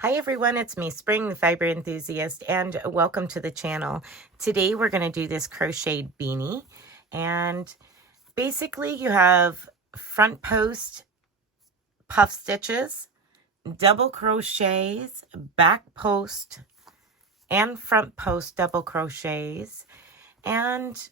Hi everyone, it's me, Spring, the fiber enthusiast, and welcome to the channel. Today we're going to do this crocheted beanie, and basically you have front post puff stitches, double crochets, back post and front post double crochets, and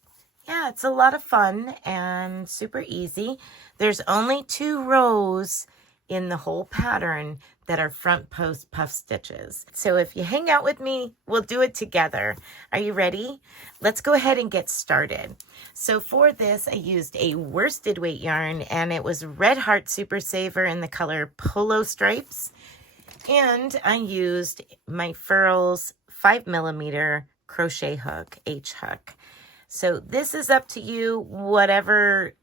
yeah, it's a lot of fun and super easy. There's only 2 rows in the whole pattern that are front post puff stitches. So if you hang out with me, we'll do it together. Are you ready? Let's go ahead and get started. So for this, I used a worsted weight yarn, and it was Red Heart Super Saver in the color Polo Stripes. And I used my Furls 5mm crochet hook, H hook. So this is up to you, whatever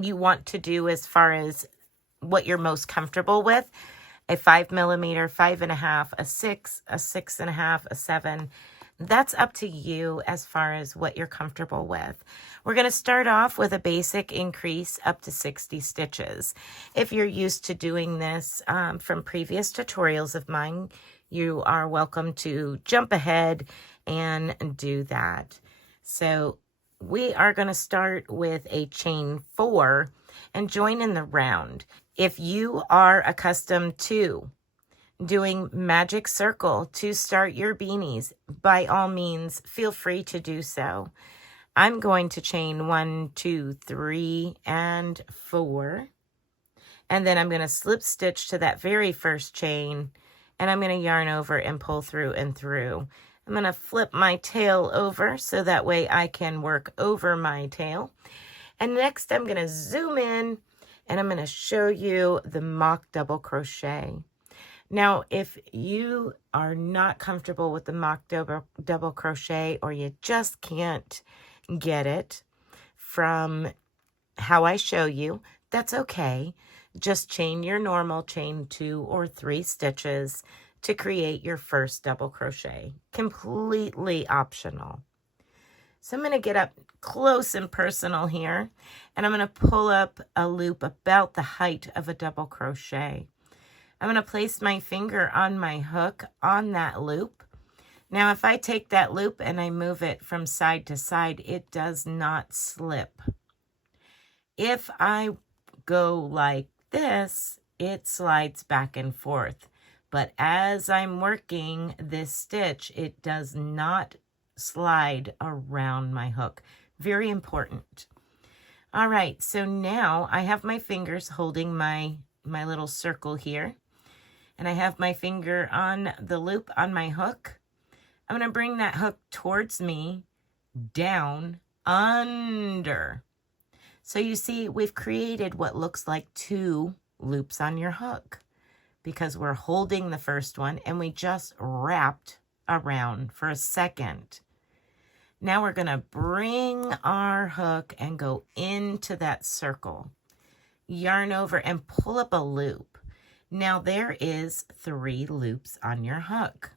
you want to do as far as what you're most comfortable with. A 5mm, 5.5, a 6, a 6.5, a 7. That's up to you as far as what you're comfortable with. We're going to start off with a basic increase up to 60 stitches. If you're used to doing this from previous tutorials of mine, you are welcome to jump ahead and do that. So we are going to start with a chain 4 and join in the round. If you are accustomed to doing magic circle to start your beanies, by all means, feel free to do so. I'm going to chain 1, 2, 3, and 4. And then I'm going to slip stitch to that very first chain, and I'm going to yarn over and pull through and through. I'm going to flip my tail over so that way I can work over my tail. And next I'm going to zoom in and I'm going to show you the mock double crochet. Now, if you are not comfortable with the mock double crochet, or you just can't get it from how I show you, that's okay. Just chain your normal chain 2 or 3 stitches to create your first double crochet. Completely optional. So I'm going to get up close and personal here, and I'm going to pull up a loop about the height of a double crochet. I'm going to place my finger on my hook on that loop. Now, if I take that loop and I move it from side to side, it does not slip. If I go like this, it slides back and forth. But as I'm working this stitch, it does not slide around my hook. Very important. All right, so now I have my fingers holding my little circle here, and I have my finger on the loop on my hook. I'm going to bring that hook towards me, down, under. So you see, we've created what looks like 2 loops on your hook, because we're holding the first one and we just wrapped around for a second. Now we're going to bring our hook and go into that circle. Yarn over and pull up a loop. Now there is 3 loops on your hook.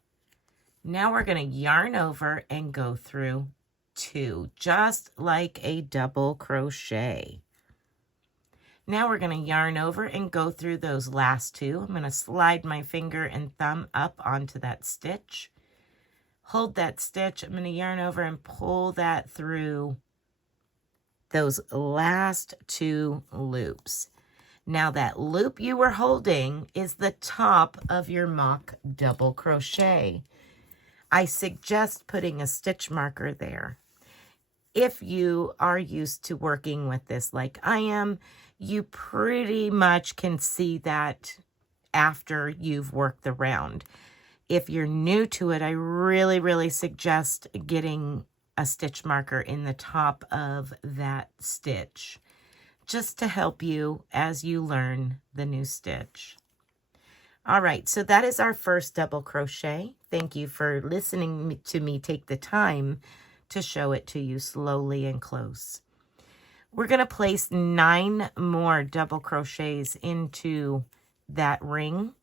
Now we're going to yarn over and go through 2, just like a double crochet. Now we're going to yarn over and go through those last 2. I'm going to slide my finger and thumb up onto that stitch. Hold that stitch. I'm going to yarn over and pull that through those last 2 loops. Now that loop you were holding is the top of your mock double crochet. I suggest putting a stitch marker there. If you are used to working with this like I am, you pretty much can see that after you've worked the round. If you're new to it, I really suggest getting a stitch marker in the top of that stitch, just to help you as you learn the new stitch. All right, so that is our first double crochet. Thank you for listening to me take the time to show it to you slowly and close. We're going to place 9 more double crochets into that ring.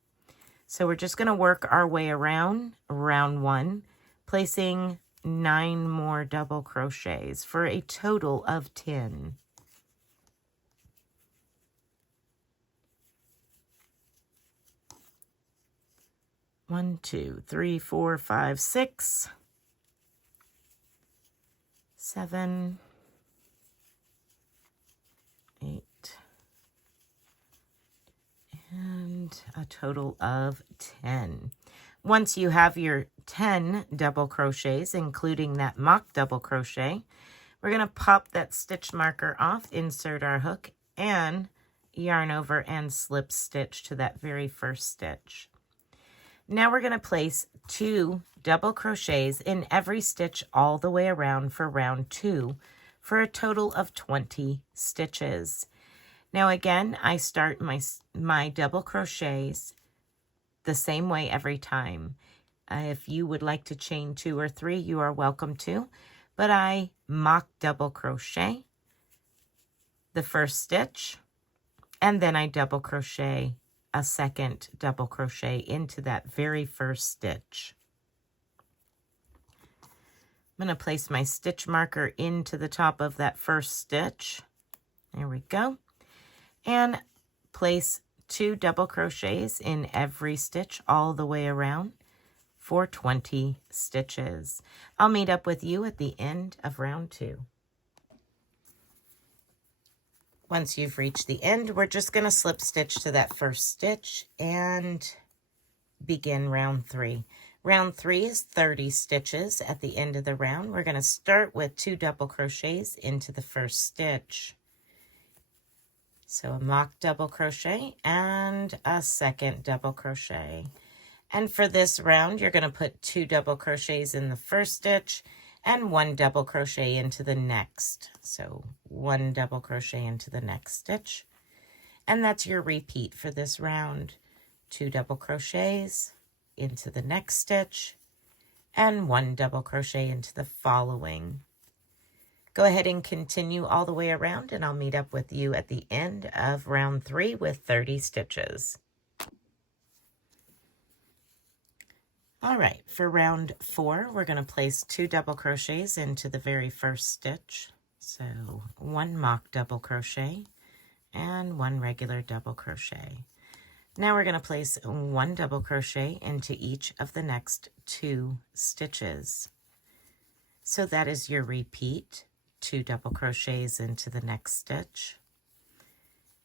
So we're just going to work our way around round 1, placing 9 more double crochets for a total of 10. 1, 2, 3, 4, 5, 6, 7, 8, and a total of 10. Once you have your 10 double crochets, including that mock double crochet, we're going to pop that stitch marker off, insert our hook, and yarn over and slip stitch to that very first stitch. Now we're going to place 2 double crochets in every stitch all the way around for round 2 for a total of 20 stitches. Now again, I start my double crochets the same way every time. If you would like to chain 2 or 3, you are welcome to, but I mock double crochet the first stitch, and then I double crochet a second double crochet into that very first stitch. I'm going to place my stitch marker into the top of that first stitch. There we go. And place 2 double crochets in every stitch all the way around for 20 stitches. I'll meet up with you at the end of round 2. Once you've reached the end, we're just going to slip stitch to that first stitch and begin round 3. Round 3 is 30 stitches at the end of the round. We're going to start with 2 double crochets into the first stitch. So a mock double crochet and a second double crochet. And for this round, you're going to put 2 double crochets in the first stitch and 1 double crochet into the next. So 1 double crochet into the next stitch. And that's your repeat for this round. 2 double crochets into the next stitch and 1 double crochet into the following. Go ahead and continue all the way around, and I'll meet up with you at the end of round 3 with 30 stitches. All right, for round 4, we're going to place 2 double crochets into the very first stitch. So 1 mock double crochet and 1 regular double crochet. Now we're going to place 1 double crochet into each of the next 2 stitches. So that is your repeat. 2 double crochets into the next stitch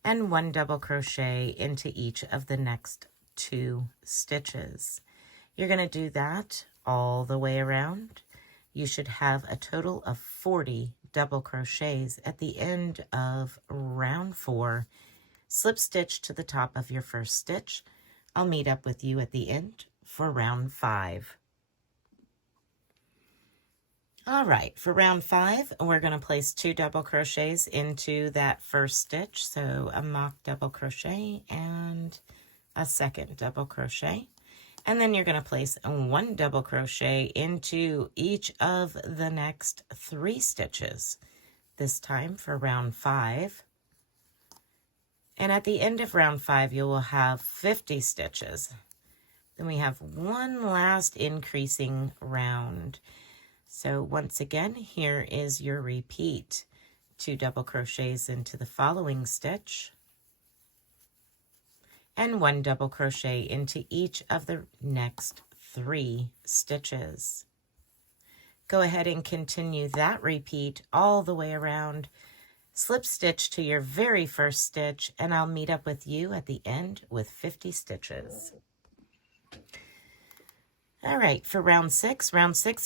and 1 double crochet into each of the next 2 stitches. You're going to do that all the way around. You should have a total of 40 double crochets at the end of round 4. Slip stitch to the top of your first stitch. I'll meet up with you at the end for round 5. All right, for round 5, we're going to place 2 double crochets into that first stitch. So a mock double crochet and a second double crochet. And then you're going to place 1 double crochet into each of the next 3 stitches, this time for round 5. And at the end of round 5, you will have 50 stitches. Then we have one last increasing round. So once again, here is your repeat. 2 double crochets into the following stitch and 1 double crochet into each of the next 3 stitches. Go ahead and continue that repeat all the way around. Slip stitch to your very first stitch, and I'll meet up with you at the end with 50 stitches. All right, for round 6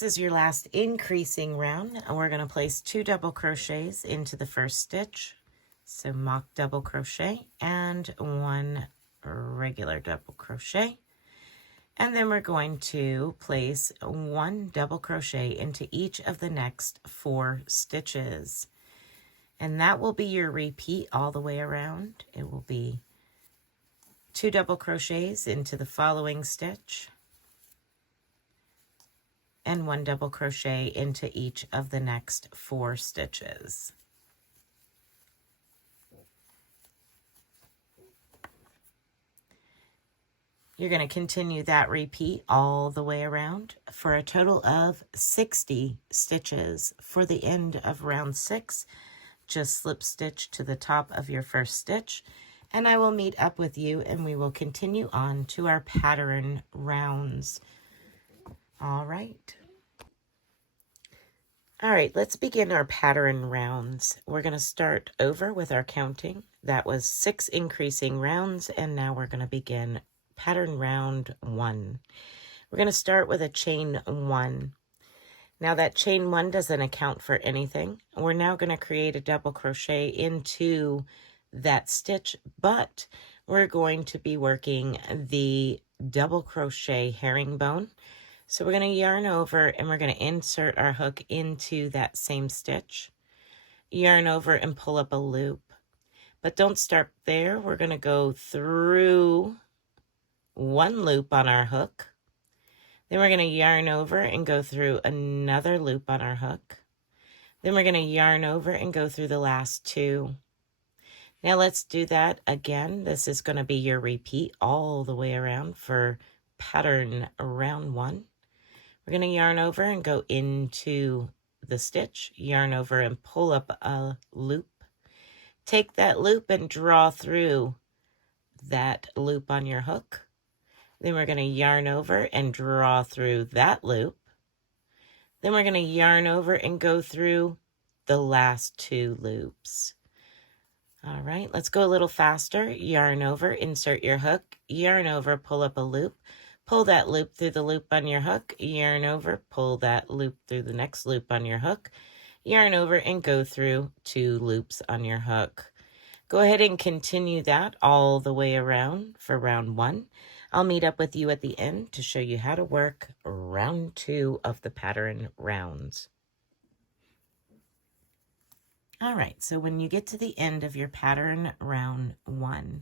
is your last increasing round, and we're going to place 2 double crochets into the first stitch. So mock double crochet and 1 regular double crochet. And then we're going to place 1 double crochet into each of the next 4 stitches. And that will be your repeat all the way around. It will be 2 double crochets into the following stitch and 1 double crochet into each of the next 4 stitches. You're going to continue that repeat all the way around for a total of 60 stitches. For the end of round 6, just slip stitch to the top of your first stitch and I will meet up with you and we will continue on to our pattern rounds. All right. All right, let's begin our pattern rounds. We're going to start over with our counting. That was 6 increasing rounds, and now we're going to begin pattern round 1. We're going to start with a chain 1. Now that chain 1 doesn't account for anything. We're now going to create a double crochet into that stitch, but we're going to be working the double crochet herringbone. So we're going to yarn over and we're going to insert our hook into that same stitch, yarn over and pull up a loop. But don't start there. We're going to go through one loop on our hook. Then we're going to yarn over and go through another loop on our hook. Then we're going to yarn over and go through the last 2. Now let's do that again. This is going to be your repeat all the way around for pattern round 1. We're going to yarn over and go into the stitch, yarn over and pull up a loop. Take that loop and draw through that loop on your hook. Then we're going to yarn over and draw through that loop. Then we're going to yarn over and go through the last 2 loops. All right, let's go a little faster. Yarn over, insert your hook, yarn over, pull up a loop. Pull that loop through the loop on your hook, yarn over, pull that loop through the next loop on your hook, yarn over and go through 2 loops on your hook. Go ahead and continue that all the way around for round 1. I'll meet up with you at the end to show you how to work round 2 of the pattern rounds. All right, so when you get to the end of your pattern round 1,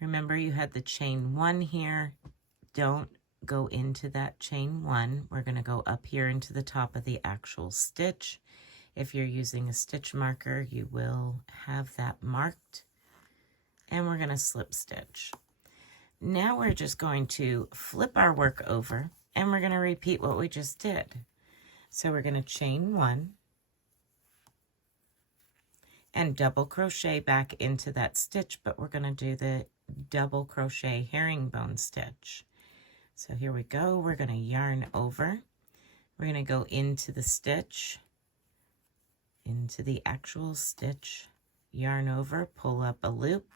remember you had the chain 1 here. Don't go into that chain 1. We're going to go up here into the top of the actual stitch. If you're using a stitch marker, you will have that marked. And we're going to slip stitch. Now we're just going to flip our work over and we're going to repeat what we just did. So we're going to chain 1 and double crochet back into that stitch, but we're going to do the double crochet herringbone stitch. So here we go. We're going to yarn over. We're going to go into the stitch, into the actual stitch, yarn over, pull up a loop,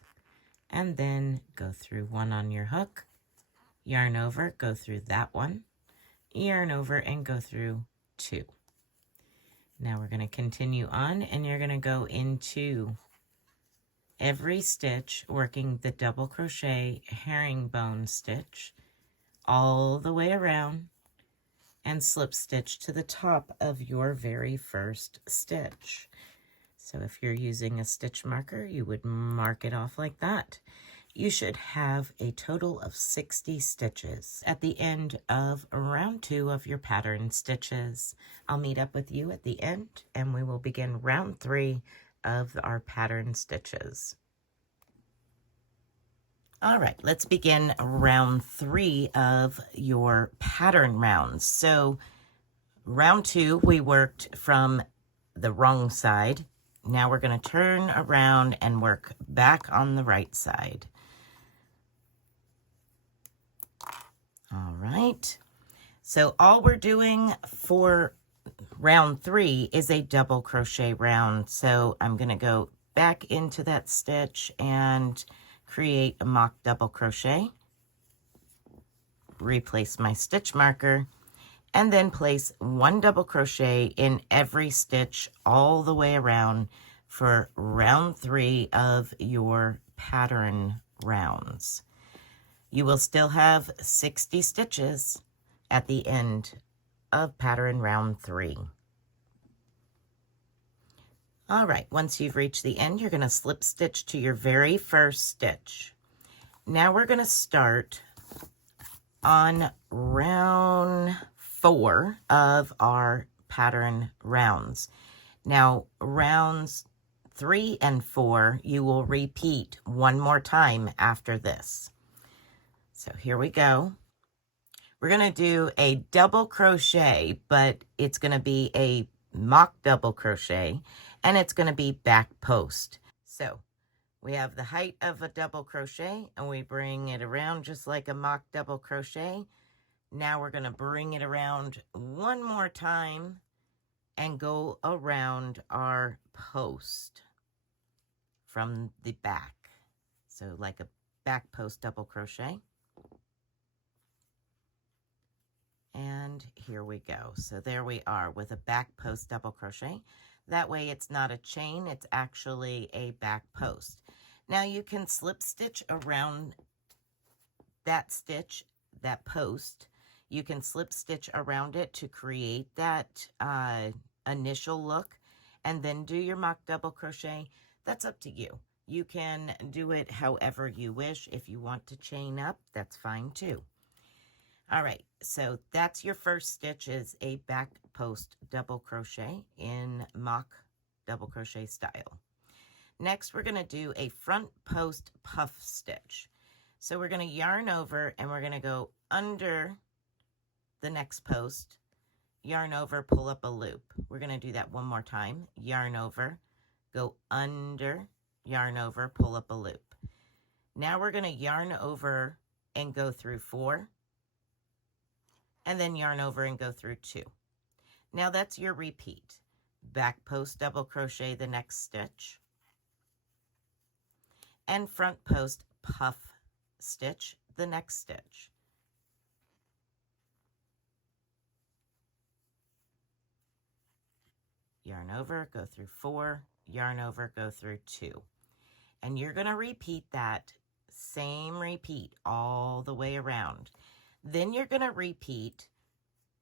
and then go through 1 on your hook, yarn over, go through that one, yarn over, and go through 2. Now we're going to continue on, and you're going to go into every stitch working the double crochet herringbone stitch all the way around and slip stitch to the top of your very first stitch. So if you're using a stitch marker, you would mark it off like that. You should have a total of 60 stitches at the end of round 2 of your pattern stitches. I'll meet up with you at the end and we will begin round 3 of our pattern stitches. All right, let's begin round 3 of your pattern rounds. So round 2, we worked from the wrong side. Now we're going to turn around and work back on the right side. All right, so all we're doing for round 3 is a double crochet round. So I'm going to go back into that stitch and create a mock double crochet, replace my stitch marker, and then place 1 double crochet in every stitch all the way around for round 3 of your pattern rounds. You will still have 60 stitches at the end of pattern round 3. All right, once you've reached the end, you're going to slip stitch to your very first stitch. Now we're going to start on round 4 of our pattern rounds. Now, rounds 3 and 4, you will repeat 1 more time after this. So here we go. We're going to do a double crochet, but it's going to be a mock double crochet, and it's going to be back post. So We have the height of a double crochet, and we bring it around just like a mock double crochet. Now we're going to bring it around one more time and go around our post from the back. So like a back post double crochet. And here we go. So there we are with a back post double crochet. That way it's not a chain, it's actually a back post. Now you can slip stitch around that stitch, that post. You can slip stitch around it to create that initial look and then do your mock double crochet. That's up to you. You can do it however you wish. If you want to chain up, that's fine too. All right, so that's your first stitch, is a back post double crochet in mock double crochet style. Next, we're going to do a front post puff stitch. So we're going to yarn over and we're going to go under the next post, yarn over, pull up a loop. We're going to do that one more time. Yarn over, go under, yarn over, pull up a loop. Now we're going to yarn over and go through 4. And then yarn over and go through 2. Now that's your repeat. Back post double crochet the next stitch. And front post puff stitch the next stitch. Yarn over, go through 4, yarn over, go through 2. And you're going to repeat that same repeat all the way around. Then you're going to repeat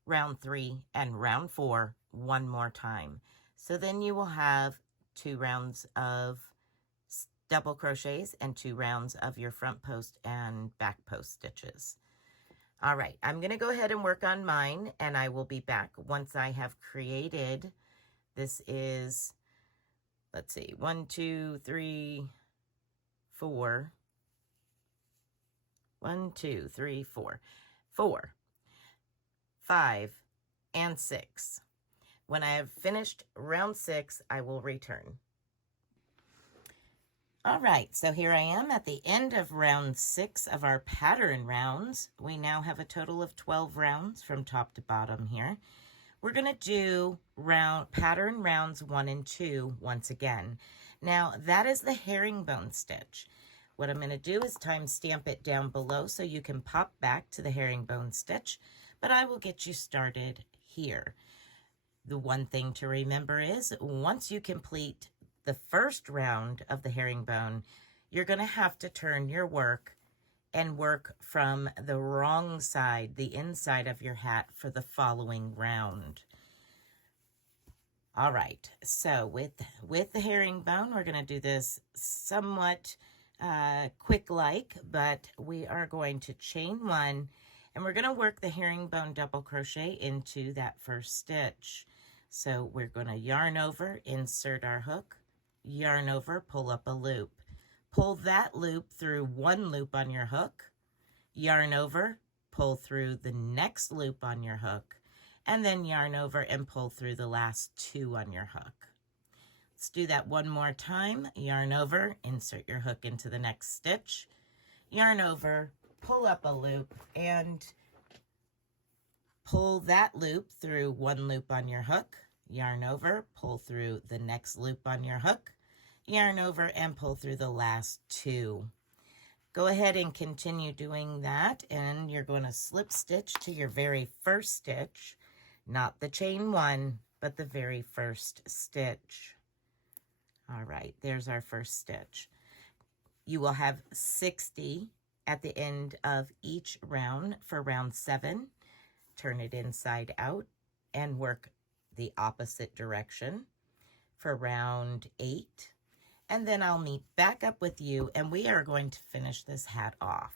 round 3 and round 4 one more time. So then you will have 2 rounds of double crochets and 2 rounds of your front post and back post stitches. All right, I'm going to go ahead and work on mine, and I will be back once I have created. This is, let's see, 1, 2, 3, 4. 1, 2, 3, 4. 4, 5, and 6. When I have finished round 6, I will return. All right, so here I am at the end of round 6 of our pattern rounds. We now have a total of 12 rounds from top to bottom here. We're going to do pattern rounds 1 and 2 once again. Now, that is the herringbone stitch. What I'm going to do is time stamp it down below so you can pop back to the herringbone stitch, but I will get you started here. The one thing to remember is once you complete the first round of the herringbone, you're going to have to turn your work and work from the wrong side, the inside of your hat, for the following round. All right, so with the herringbone, we're going to do this somewhat quick-like, but we are going to chain 1, and we're going to work the herringbone double crochet into that first stitch. So we're going to yarn over, insert our hook, yarn over, pull up a loop. Pull that loop through 1 loop on your hook, yarn over, pull through the next loop on your hook, and then yarn over and pull through the last 2 on your hook. Let's do that one more time. Yarn over, insert your hook into the next stitch, yarn over, pull up a loop, and pull that loop through 1 loop on your hook, yarn over, pull through the next loop on your hook, yarn over, and pull through the last 2. Go ahead and continue doing that, and you're going to slip stitch to your very first stitch, not the chain 1, but the very first stitch. All right, there's our first stitch. You will have 60 at the end of each round for round 7. Turn it inside out and work the opposite direction for round 8. And then I'll meet back up with you, and we are going to finish this hat off.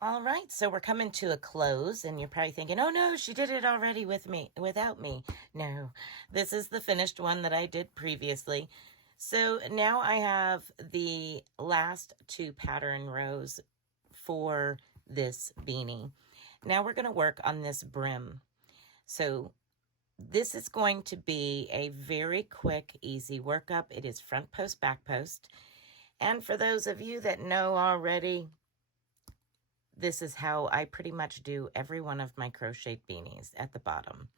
All right, so we're coming to a close, and you're probably thinking, oh no, she did it already without me. No, this is the finished one that I did previously. So now I have the last 2 pattern rows for this beanie. Now we're going to work on this brim. So this is going to be a very quick, easy workup. It is front post, back post. And for those of you that know already, this is how I pretty much do every one of my crocheted beanies at the bottom.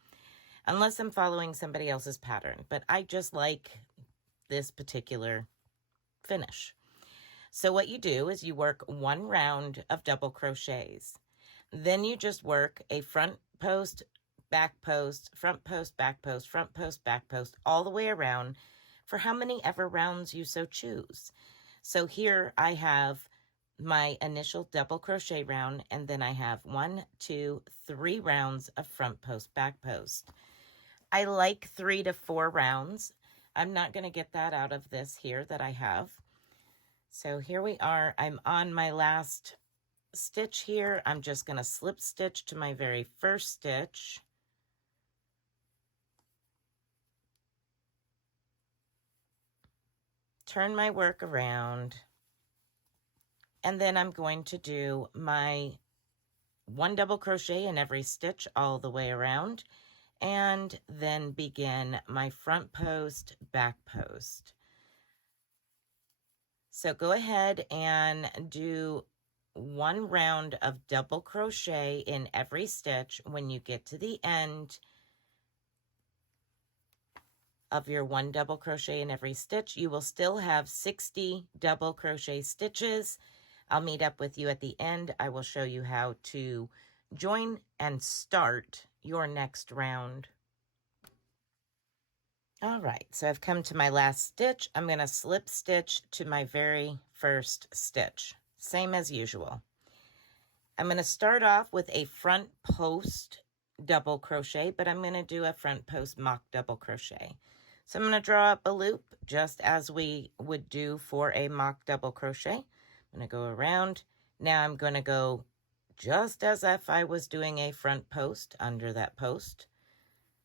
Unless I'm following somebody else's pattern. But I just like this particular finish. So what you do is you work one round of double crochets. Then you just work a front post, back post, front post, back post, front post, back post, all the way around for how many ever rounds you so choose. So here I have my initial double crochet round, and then I have 1, 2, 3 rounds of front post, back post. I like 3 to 4 rounds. I'm not going to get that out of this here that I have. So here we are. I'm on my last stitch here. I'm just going to slip stitch to my very first stitch. Turn my work around. And then I'm going to do my 1 double crochet in every stitch all the way around, and then begin my front post, back post. So go ahead and do 1 round of double crochet in every stitch. When you get to the end of your 1 double crochet in every stitch, you will still have 60 double crochet stitches. I'll meet up with you at the end. I will show you how to join and start your next round. All right, so I've come to my last stitch. I'm going to slip stitch to my very first stitch, same as usual. I'm going to start off with a front post double crochet, but I'm going to do a front post mock double crochet. So I'm going to draw up a loop just as we would do for a mock double crochet. I'm going to go around. Now I'm going to go just as if I was doing a front post under that post.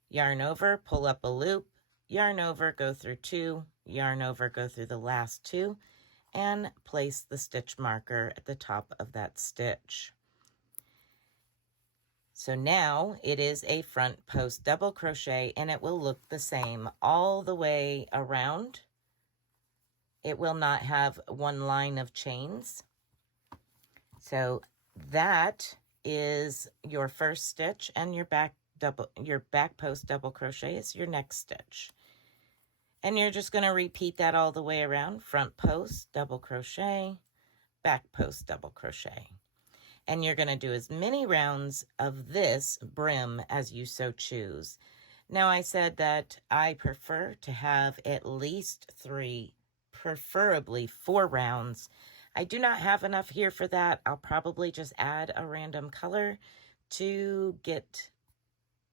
Yarn over, pull up a loop, yarn over, go through 2, yarn over, go through the last 2, and place the stitch marker at the top of that stitch. So now it is a front post double crochet, and it will look the same all the way around. It will not have one line of chains. So that is your first stitch, and your back post double crochet is your next stitch. And you're just going to repeat that all the way around. Front post double crochet, back post double crochet. And you're going to do as many rounds of this brim as you so choose. Now, I said that I prefer to have at least 3, preferably 4 rounds. I do not have enough here for that. I'll probably just add a random color to get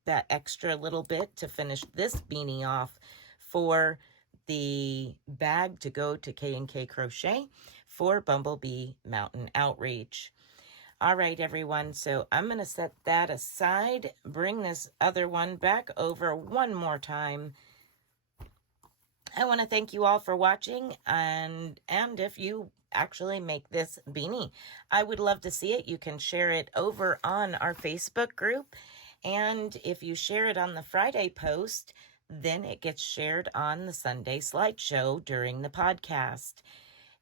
that extra little bit to finish this beanie off for the bag to go to K&K Crochet for Bumblebee Mountain Outreach. All right, everyone, so I'm going to set that aside, bring this other one back over one more time. I want to thank you all for watching, and if you actually make this beanie, I would love to see it. You can share it over on our Facebook group, and if you share it on the Friday post, then it gets shared on the Sunday slideshow during the podcast.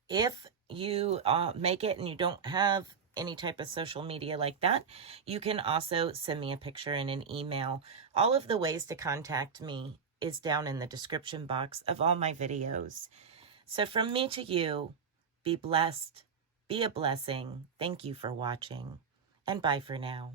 If you make it and you don't have any type of social media like that, you can also send me a picture in an email. All of the ways to contact me is down in the description box of all my videos. So from me to you, be blessed, be a blessing. Thank you for watching, and bye for now.